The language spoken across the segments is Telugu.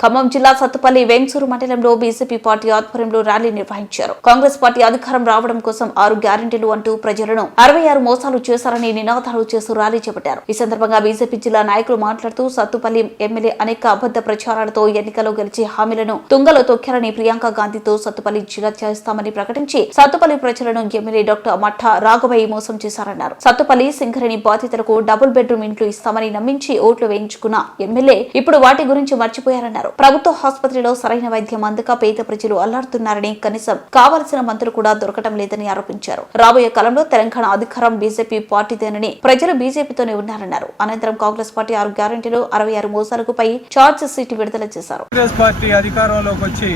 ఖమ్మం జిల్లా సత్తుపల్లి వేంసూరు మండలంలో బీజేపీ పార్టీ ఆధ్వర్యంలో ర్యాలీ నిర్వహించారు. కాంగ్రెస్ పార్టీ అధికారం రావడం కోసం ఆరు గ్యారంటీలు అంటూ ప్రజలను అరవై ఆరు మోసాలు చేశారని నినాదాలు చేస్తూ ర్యాలీ చేపట్టారు. ఈ సందర్భంగా బీజేపీ జిల్లా నాయకులు మాట్లాడుతూ సత్తుపల్లి ఎమ్మెల్యే అనేక అబద్ధ ప్రచారాలతో ఎన్నికల్లో గెలిచి హామీలను తుంగలో తొక్కారని ప్రియాంక గాంధీతో సత్తుపల్లి జిల్లా చేస్తామని ప్రకటించి సత్తుపల్లి ప్రజలను ఎమ్మెల్యే డాక్టర్ మఠ రాఘవయ్య మోసం చేశారన్నారు. సత్తుపల్లి సింగరేణి బాధితులకు డబుల్ బెడ్రూమ్ ఇంట్లు ఇస్తామని నమ్మించి ఓట్లు వేయించుకున్న ఎమ్మెల్యే ఇప్పుడు వాటి గురించి మర్చిపోయారన్నారు. ప్రభుత్వ ఆసుపత్రిలో సరైన వైద్యం అందక పేద ప్రజలు అల్లాడుతున్నారని కనీసం కావలసిన మంత్రులు కూడా దొరకటం లేదని ఆరోపించారు. రాబోయే కాలంలో తెలంగాణ అధికారం బీజేపీ పార్టీదేనని ప్రజలు బీజేపీతోనే ఉన్నారన్నారు. అనంతరం కాంగ్రెస్ పార్టీ ఆరు గ్యారెంటీలు అరవై ఆరు మోసాలకు పై చార్జ్ సీట్ విడుదల చేశారు. కాంగ్రెస్ పార్టీ అధికారంలోకి వచ్చి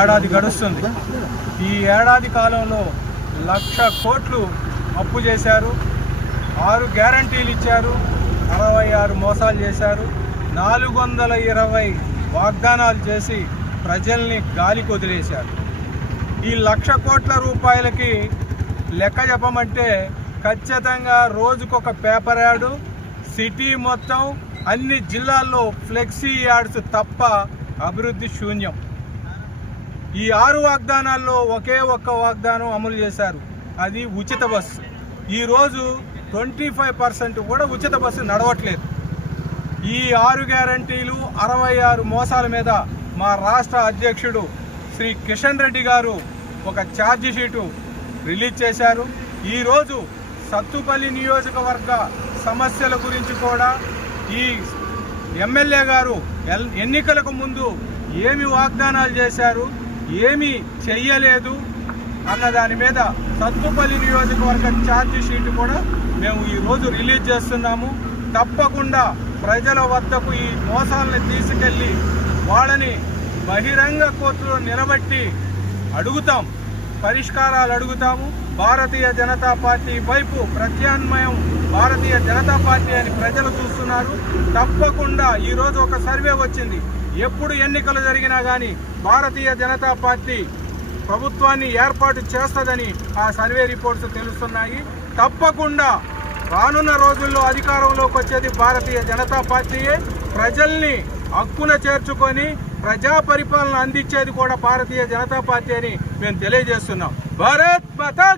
ఏడాది గడుస్తుంది. ఈ ఏడాది కాలంలో లక్ష కోట్లు అప్పు చేశారు. ఆరు గ్యారంటీలు ఇచ్చారు. అరవై ఆరు మోసాలు చేశారు. నాలుగు వందల ఇరవై వాగ్దానాలు చేసి ప్రజల్ని గాలికి వదిలేశారు ఈ లక్ష కోట్ల రూపాయలకి లెక్క చెప్పమంటే ఖచ్చితంగా రోజుకొక పేపర్ యాడ్ సిటీ మొత్తం అన్ని జిల్లాల్లో ఫ్లెక్సీ యాడ్స్ తప్ప అభివృద్ధి శూన్యం. ఈ ఆరు వాగ్దానాల్లో ఒకే ఒక్క వాగ్దానం అమలు చేశారు. అది ఉచిత బస్సు. ఈరోజు ట్వంటీ ఫైవ్ పర్సెంట్ కూడా ఉచిత బస్సు నడవట్లేదు. ఈ ఆరు గ్యారంటీలు అరవై ఆరు మోసాల మీద మా రాష్ట్ర అధ్యక్షుడు శ్రీ కిషన్ రెడ్డి గారు ఒక ఛార్జీ షీటు రిలీజ్ చేశారు. ఈరోజు సత్తుపల్లి నియోజకవర్గ సమస్యల గురించి కూడా ఈ ఎమ్మెల్యే గారు ఎల్- ఎన్నికలకు ముందు ఏమి వాగ్దానాలు చేశారు ఏమి చెయ్యలేదు అన్న దాని మీద సత్తుపల్లి నియోజకవర్గ ఛార్జీ షీట్ కూడా మేము ఈరోజు రిలీజ్ చేస్తున్నాము. తప్పకుండా ప్రజల వద్దకు ఈ మోసాలను తీసుకెళ్ళి వాళ్ళని బహిరంగ కోర్టులో నిలబెట్టి అడుగుతాం. పరిష్కారాలు అడుగుతాము. భారతీయ జనతా పార్టీ వైపు ప్రత్యామ్నాయం భారతీయ జనతా పార్టీ అని ప్రజలు చూస్తున్నారు. తప్పకుండా ఈరోజు ఒక సర్వే వచ్చింది. ఎప్పుడు ఎన్నికలు జరిగినా కానీ భారతీయ జనతా పార్టీ ప్రభుత్వాన్ని ఏర్పాటు చేస్తుందని ఆ సర్వే రిపోర్ట్స్ తెలుస్తున్నాయి. తప్పకుండా రానున్న రోజుల్లో అధికారంలోకి వచ్చేది భారతీయ జనతా పార్టీయే. ప్రజల్ని హక్కున చేర్చుకొని ప్రజా పరిపాలన అందించేది కూడా భారతీయ జనతా పార్టీ అని మేము తెలియజేస్తున్నాం. భారత్ మాతా